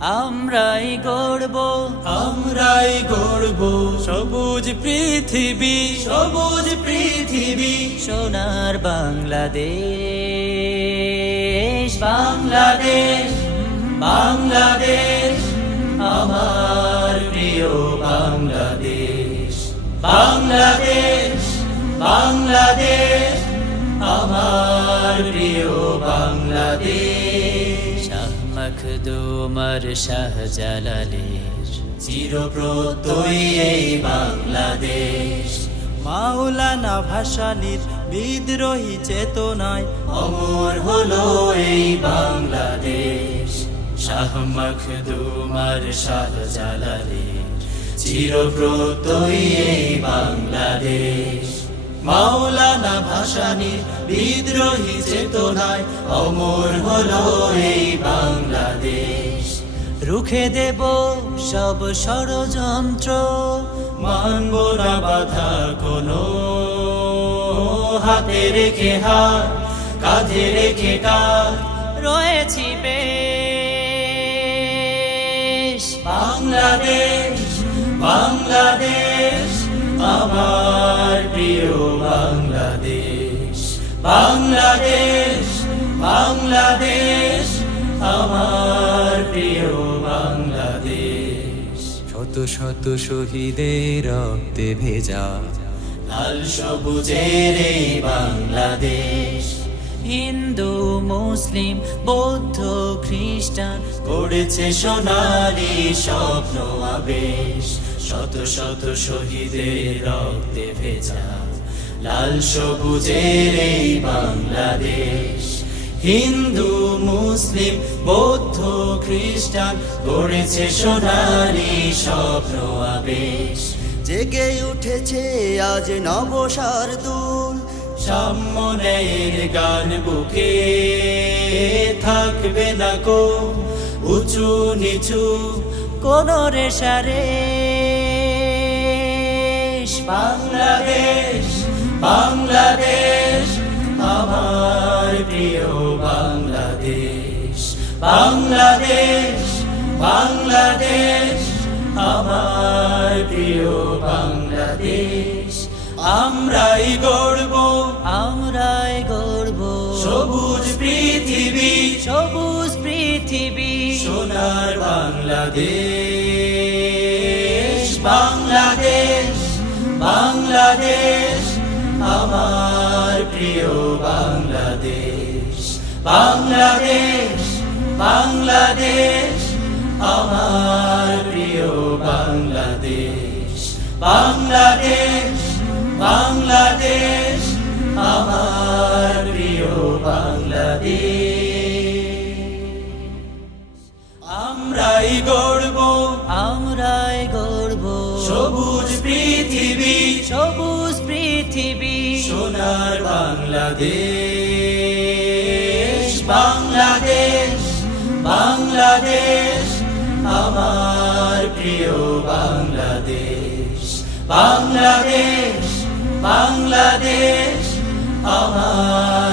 আমরাই গড়ব, আমরাই গড়ব সবুজ পৃথিবী, সবুজ পৃথিবী, সোনার বাংলাদেশ, বাংলাদেশ, বাংলাদেশ, আমার প্রিয় বাংলাদেশ, বাংলাদেশ, বাংলাদেশ, আমার প্রিয় বাংলাদেশ। শাহ মখদুম আর শাহজালালের চিরপ্রত্যয়ী এই বাংলাদেশ, মাওলানা ভাসানীর বিদ্রোহী চেতনায় অমর হলো এই বাংলাদেশ। শাহ মখদুম আর শাহজালালের চিরপ্রত্যয়ী এই বাংলাদেশ, মাওলানা ভাসানীর বিদ্রোহী চেতনায় অমর হলো এই বাংলাদেশ। রুখে দেব সব ষড়যন্ত্র, মানব না বাধা কোনো, হাতে রেখে হাত, কাঁধে রেখে কাঁধ রয়েছি বেশ। বাংলাদেশ, বাংলাদেশ, আমার প্রিয় বাংলাদেশ, বাংলাদেশ, বাংলাদেশ, আমার প্রিয় বাংলাদেশ। শত শত শহীদের রক্তে ভেজা লাল সবুজের এই বাংলাদেশ, হিন্দু মুসলিম বৌদ্ধ খ্রিস্টান গড়েছে সোনালী স্বপ্ন আবেশ। শত শত শহীদের রক্তে ভেজা লাল সবুজের এই বাংলাদেশ, হিন্দু মুসলিম বৌদ্ধ খ্রিস্টান গড়েছে সোনালী স্বপ্ন আবেশ। জেগে উঠেছে আজ নবসার দুল, সামনের গান বুকে থাকবে না কো উঁচু নিচু কোন রেশারেশ। বাংলাদেশ, বাংলাদেশ, আমার প্রিয় বাংলাদেশ, বাংলাদেশ, বাংলাদেশ, আমার প্রিয় বাংলাদেশ। আমরাই গড়ব, আমরাই গড়ব সবুজ পৃথিবী, সবুজ পৃথিবী, সোনার বাংলাদেশ, বাংলাদেশ, বাংলাদেশ, আমার প্রিয় বাংলাদেশ, বাংলাদেশ, বাংলাদেশ, আমার প্রিয় বাংলাদেশ, বাংলাদেশ, বাংলাদেশ, আমার প্রিয় বাংলাদেশ। আমরাই গড়ব, আমরাই গড়ব সবুজ পৃথিবী, সবুজ পৃথিবী, সোনার বাংলাদেশ, বাংলাদেশ, বাংলাদেশ, আমার প্রিয় বাংলাদেশ, বাংলাদেশ, বাংলাদেশ, আমার